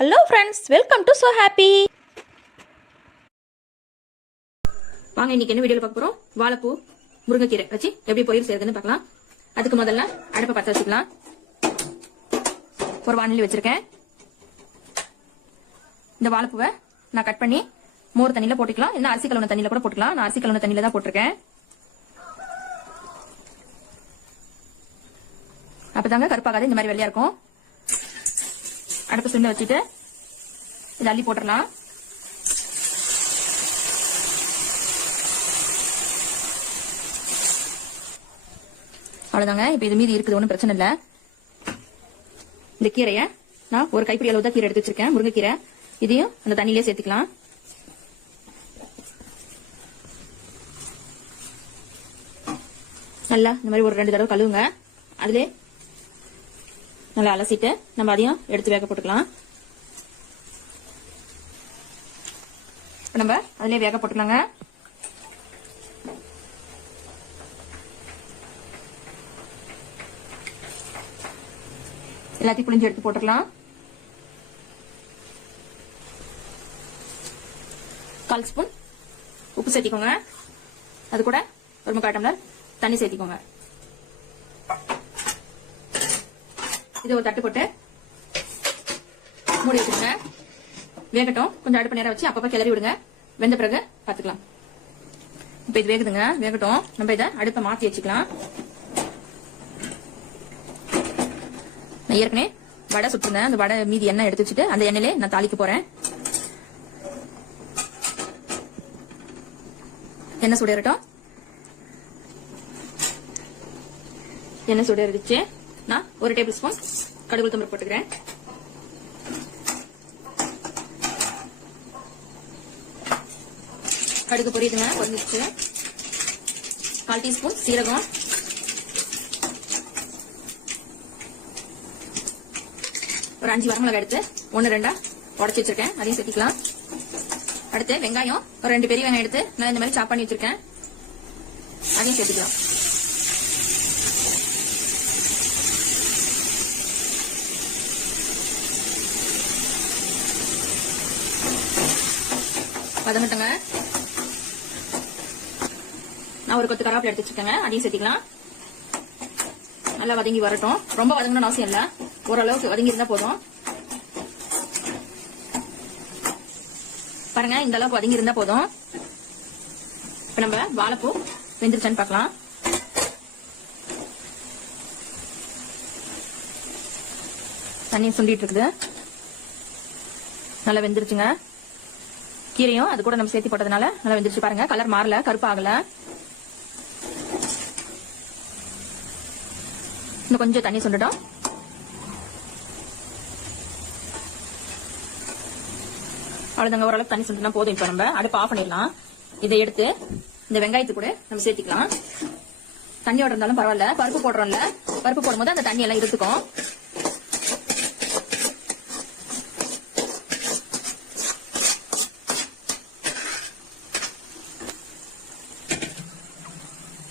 Hello friends welcome to so happy வாங்க இன்னைக்கு என்ன வீடியோல பார்க்க போறோம்? வாழைப்பூ முருங்கைக்கீரை வச்சு எப்படி பொரியல் செய்யறதுன்னு பார்க்கலாம். அதுக்கு முதல்ல அடுப்பை பற்ற வச்சுக்கலாம். ஒரு வானிலை வச்சிருக்கேன். இந்த வாழைப்பூவை நான் கட் பண்ணி மோர் தண்ணியில போட்டுக்கலாம். இல்ல அரிசி கலவன தண்ணியில கூட போட்டுக்கலாம். நான் அரிசி கலவன தண்ணியில தான் போட்டிருக்கேன். அப்பதாங்க கருப்பாகாது இந்த மாதிரி வெள்ளையா இருக்கும். அடுப்பு சிம்ல வச்சுட்டு இதை அள்ளி போட்டுடலாம். அவ்வளோதாங்க இப்போ இது மீதி இருக்குது ஒன்றும் பிரச்சனை இல்லை. இந்த கீரையை நான் ஒரு கைப்பிடி அளவு தான் கீரை எடுத்து வச்சிருக்கேன். முருங்கைக்கீரை. இதையும் அந்த தண்ணியிலே சேர்த்துக்கலாம். நல்லா இந்த மாதிரி ஒரு ரெண்டு தடவை கழுவுங்க. அதுலேயே நல்லா அலசிட்டு நம்ம அதையும் எடுத்து வேக போட்டுக்கலாம். நம்ம அதுலயே வேக போட்டுக்கலாங்க. எல்லாத்தையும் புளிஞ்சு எடுத்து போட்டுக்கலாம். கால் ஸ்பூன் உப்பு சேர்த்திக்கோங்க. அது கூட ஒரு முக்கால் டம்ளர் தண்ணி சேர்த்திக்கோங்க. இது ஒரு தட்டு போட்டு மூடி வச்சுருங்க வேகட்டும். கொஞ்சம் அடுப்பு நேரம் வச்சு அப்பப்போ கிளறி விடுங்க. வெந்த பிறகு பார்த்துக்கலாம். இப்போ இது வேகுதுங்க. வேகட்டும். நம்ம இதை அடுப்பை மாற்றி வச்சுக்கலாம். நான் ஏற்கனவே வடை சுட்டுருந்தேன். அந்த வடை மீதி எண்ணெய் எடுத்து வச்சுட்டு அந்த எண்ணெயிலே நான் தாளிக்க போறேன். எண்ணெய் சுடரட்டும் எண்ணெய் சுடரிச்சு நான் ஒரு டேபிள் ஸ்பூன் கடுகு தம்பர் போட்டுக்கிறேன். கடுகு பொரியுதுங்க பொரிஞ்சிச்சு கால் டீஸ்பூன் சீரகம். ஒரு அஞ்சு வரமிளகா எடுத்து ஒன்னு ரெண்டா உடச்சி வச்சிருக்கேன். அதையும் சேர்த்திக்கலாம் அடுத்து வெங்காயம் ஒரு ரெண்டு பெரிய வெங்காயம் எடுத்து நான் இந்த மாதிரி சாப் பண்ணி வச்சிருக்கேன். அதையும் சேர்த்துக்கலாம். வதங்கட்டுங்க நான் ஒரு கொத்து கருவேப்பிலை எடுத்து வச்சிருக்கேங்க. அதையும் சேர்த்திக்கலாம். நல்லா வதங்கி வரட்டும். ரொம்ப வதங்கணும்னு அவசியம் இல்லை. ஓரளவுக்கு வதங்கி இருந்தா போதும். பாருங்க இந்த அளவுக்கு வதங்கி இருந்தா போதும். இப்ப நம்ம வாழைப்பூ வெந்துருச்சான்னு பார்க்கலாம் தண்ணி சுண்டிட்டு இருக்குது. நல்லா வெந்துருச்சுங்க. கீரையும் அது கூட நம்ம சேர்த்து போட்டதுனால நல்லா வெந்துருச்சு பாருங்க. கலர் மாறல கருப்பாகல. இன்னும் கொஞ்சம் தண்ணி சுண்டட்டும். அவ்வளவுதாங்க ஓரளவுக்கு தண்ணி சுண்டுனா போதும் இப்ப நம்ம. அடுப்பு ஆஃப் பண்ணிடலாம். இதை எடுத்து இந்த வெங்காயத்து கூட நம்ம சேர்த்திக்கலாம். தண்ணியோட இருந்தாலும் பரவாயில்ல. பருப்பு போடுறோம்ல. பருப்பு போடும்போது அந்த தண்ணி எல்லாம் இருத்துக்கும்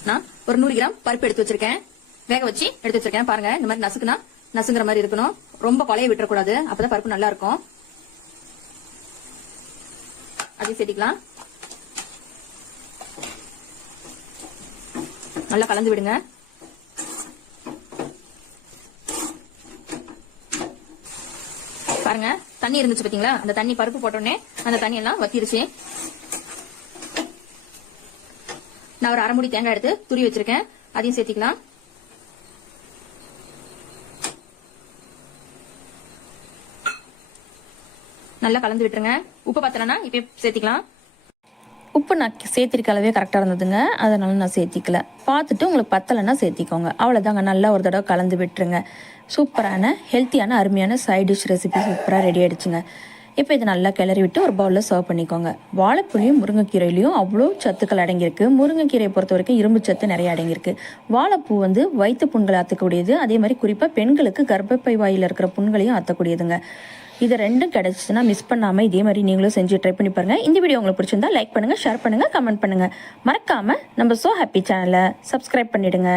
நான் ஒரு நூறு கிராம் பருப்பு எடுத்து வச்சிருக்கேன். வேக வச்சு எடுத்து வச்சிருக்கேன். பாருங்க இந்த மாதிரி நசுக்குனா நசுங்குற மாதிரி இருக்கணும். ரொம்ப கொலைய விட்டுறக்கூடாது. அப்பதான் பருப்பு நல்லா இருக்கும். அதையும் சேர்த்திக்கலாம். நல்லா கலந்து விடுங்க. பாருங்க தண்ணி இருந்துச்சு பாத்தீங்களா? அந்த தண்ணி பருப்பு போட்டோடனே அந்த தண்ணி எல்லாம் வத்திருச்சு. நான் ஒரு அரைமுடி தேங்காய் எடுத்து துரி வச்சிருக்கேன். அதையும் சேர்த்திக்கலாம். நல்லா கலந்து விட்டுருங்க. உப்பு பத்தலனா இப்ப சேர்த்திக்கலாம். உப்பு நான் சேர்த்திருக்க அளவே கரெக்டாக இருந்ததுங்க. அதனால நான் சேர்த்திக்கல. பார்த்துட்டு உங்களுக்கு பத்தலைன்னா சேர்த்திக்கோங்க. அவ்வளோதாங்க நல்லா ஒரு தடவை கலந்து விட்டுருங்க. சூப்பரான ஹெல்த்தியான அருமையான சைட் டிஷ் ரெசிபி சூப்பராக ரெடி ஆகிடுச்சுங்க இப்போ இதை நல்லா கிளறி விட்டு ஒரு பவுலில் சர்வ் பண்ணிக்கோங்க. வாழைப்புளியும் முருங்கைக்கீரையிலையும் அவ்வளோ சத்துக்கள் அடங்கியிருக்கு. முருங்கைக்கீரையை பொறுத்த வரைக்கும் இரும்பு சத்து நிறைய அடங்கியிருக்கு. வாழைப்பூ வந்து வயிற்று புண்களை ஆற்றக்கூடியது அதே மாதிரி குறிப்பாக பெண்களுக்கு கர்ப்பப்பை வாயில் இருக்கிற புண்களையும் ஆற்றக்கூடியதுங்க இது ரெண்டும் கிடச்சிச்சுன்னா மிஸ் பண்ணாமல் இதே மாதிரி நீங்களும் செஞ்சு ட்ரை பண்ணி பாருங்கள் இந்த வீடியோ உங்களுக்கு பிடிச்சிருந்தா லைக் பண்ணுங்கள் ஷேர் பண்ணுங்கள் கமெண்ட் பண்ணுங்கள் மறக்காமல் நம்ம ஸோ ஹாப்பி சேனலை சப்ஸ்கிரைப் பண்ணிவிடுங்க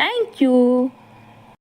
தேங்க்யூ